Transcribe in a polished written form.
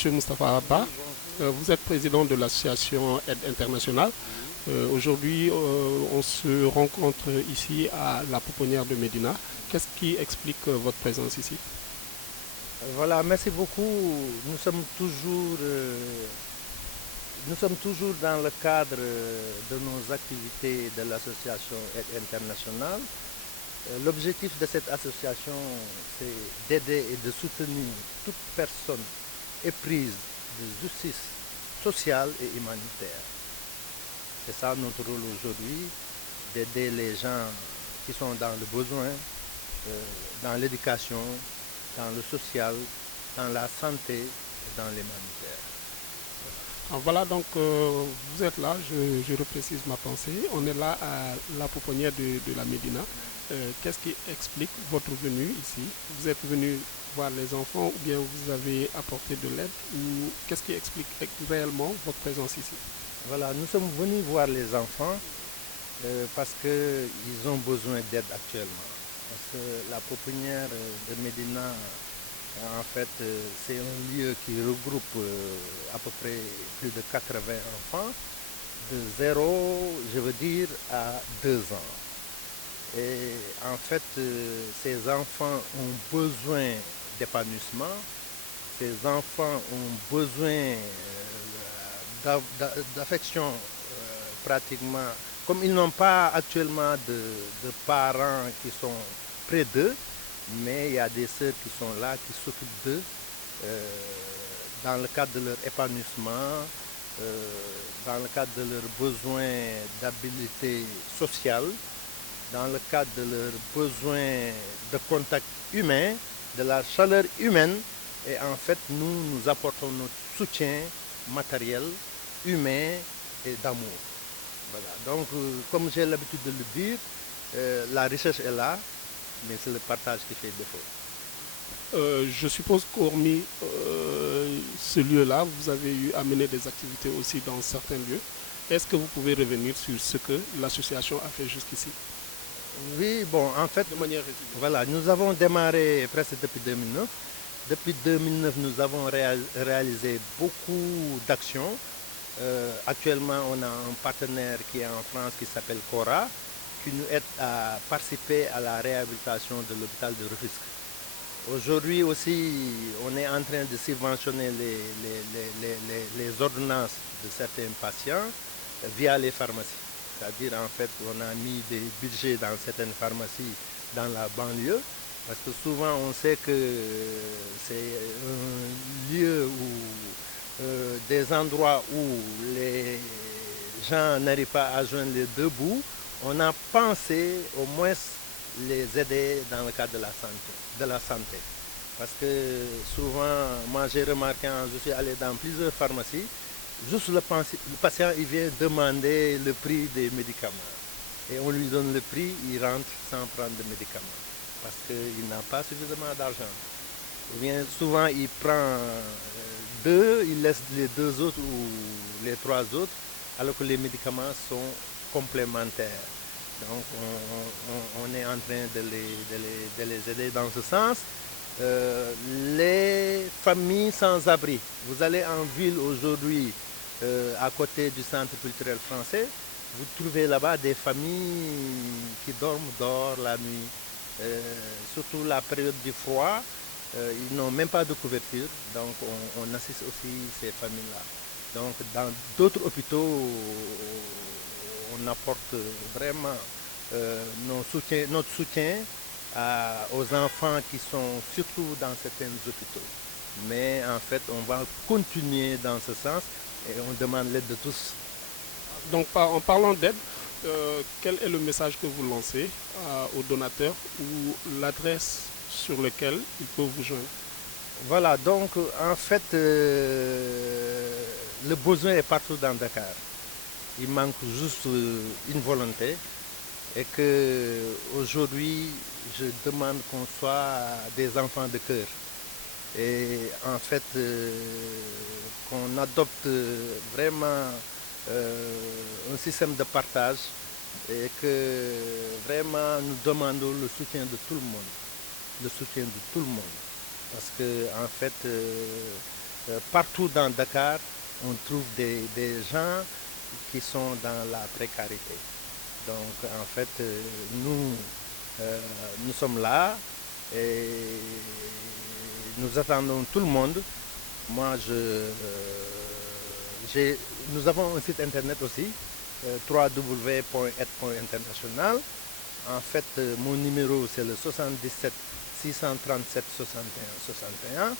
Monsieur Moustapha Abba. Vous êtes président de l'association Aide Internationale. Aujourd'hui, on se rencontre ici à la Pouponnière de Médina. Qu'est-ce qui explique votre présence ici? Voilà, merci beaucoup. Nous sommes toujours, nous sommes toujours dans le cadre de nos activités de l'association Aide Internationale. L'objectif de cette association, c'est d'aider et de soutenir toute personne éprise de justice sociale et humanitaire. C'est ça notre rôle aujourd'hui, d'aider les gens qui sont dans le besoin, dans l'éducation, dans le social, dans la santé et dans l'humanitaire. Voilà, donc vous êtes là, je reprécise ma pensée. On est là à la pouponnière de la Médina. Qu'est-ce qui explique votre venue ici? Vous êtes venu voir les enfants ou bien vous avez apporté de l'aide ou qu'est-ce qui explique réellement votre présence ici? Voilà, nous sommes venus voir les enfants parce qu'ils ont besoin d'aide actuellement. Parce que la pouponnière de Médina, en fait, c'est un lieu qui regroupe à peu près plus de 80 enfants, de 0, je veux dire, à 2 ans. Et en fait, ces enfants ont besoin d'épanouissement, ces enfants ont besoin d'affection pratiquement. Comme ils n'ont pas actuellement de parents qui sont près d'eux, mais il y a des sœurs qui sont là, qui s'occupent d'eux dans le cadre de leur épanouissement, dans le cadre de leurs besoins d'habilité sociale, dans le cadre de leurs besoins de contact humain, de la chaleur humaine. Et en fait, nous apportons notre soutien matériel, humain et d'amour. Voilà. Donc, comme j'ai l'habitude de le dire, la recherche est là, mais c'est le partage qui fait défaut. Je suppose qu'hormis ce lieu-là, vous avez eu à mener des activités aussi dans certains lieux. Est-ce que vous pouvez revenir sur ce que l'association a fait jusqu'ici? Oui, bon, en fait, De manière résumée. voilà, nous avons démarré presque depuis 2009. Depuis 2009, nous avons réalisé beaucoup d'actions. Actuellement, on a un partenaire qui est en France qui s'appelle Cora, qui nous aide à participer à la réhabilitation de l'hôpital de Rufisque. Aujourd'hui aussi, on est en train de subventionner les ordonnances de certains patients via les pharmacies. C'est-à-dire, en fait, on a mis des budgets dans certaines pharmacies dans la banlieue, parce que souvent, on sait que c'est un lieu où des endroits où les gens n'arrivent pas à joindre les deux bouts. On a pensé au moins les aider dans le cadre de la santé. Parce que souvent, moi j'ai remarqué, je suis allé dans plusieurs pharmacies, juste le patient il vient demander le prix des médicaments. Et on lui donne le prix, il rentre sans prendre de médicaments. Parce qu'il n'a pas suffisamment d'argent. Ou bien souvent il prend deux, il laisse les deux autres ou les trois autres, alors que les médicaments sont complémentaires. Donc on est en train de les aider dans ce sens. Les familles sans abri. Vous allez en ville aujourd'hui, à côté du centre culturel français, vous trouvez là-bas des familles qui dorment dehors la nuit. Surtout la période du froid, ils n'ont même pas de couverture, donc on assiste aussi ces familles-là. Donc dans d'autres hôpitaux, on apporte vraiment notre soutien aux enfants qui sont surtout dans certains hôpitaux. Mais en fait, on va continuer dans ce sens et on demande l'aide de tous. Donc en parlant d'aide, quel est le message que vous lancez aux donateurs ou l'adresse sur laquelle ils peuvent vous joindre? Voilà, donc en fait, le besoin est partout dans Dakar. Il manque juste une volonté et que aujourd'hui, je demande qu'on soit des enfants de cœur. Et en fait, qu'on adopte vraiment un système de partage et que vraiment nous demandons le soutien de tout le monde. Le soutien de tout le monde. Parce que en fait, Partout dans Dakar, on trouve des gens qui sont dans la précarité. Donc en fait, nous sommes là et nous attendons tout le monde. Moi, nous avons un site internet aussi, www.aide.international. En fait, mon numéro, c'est le 77 637 61 61.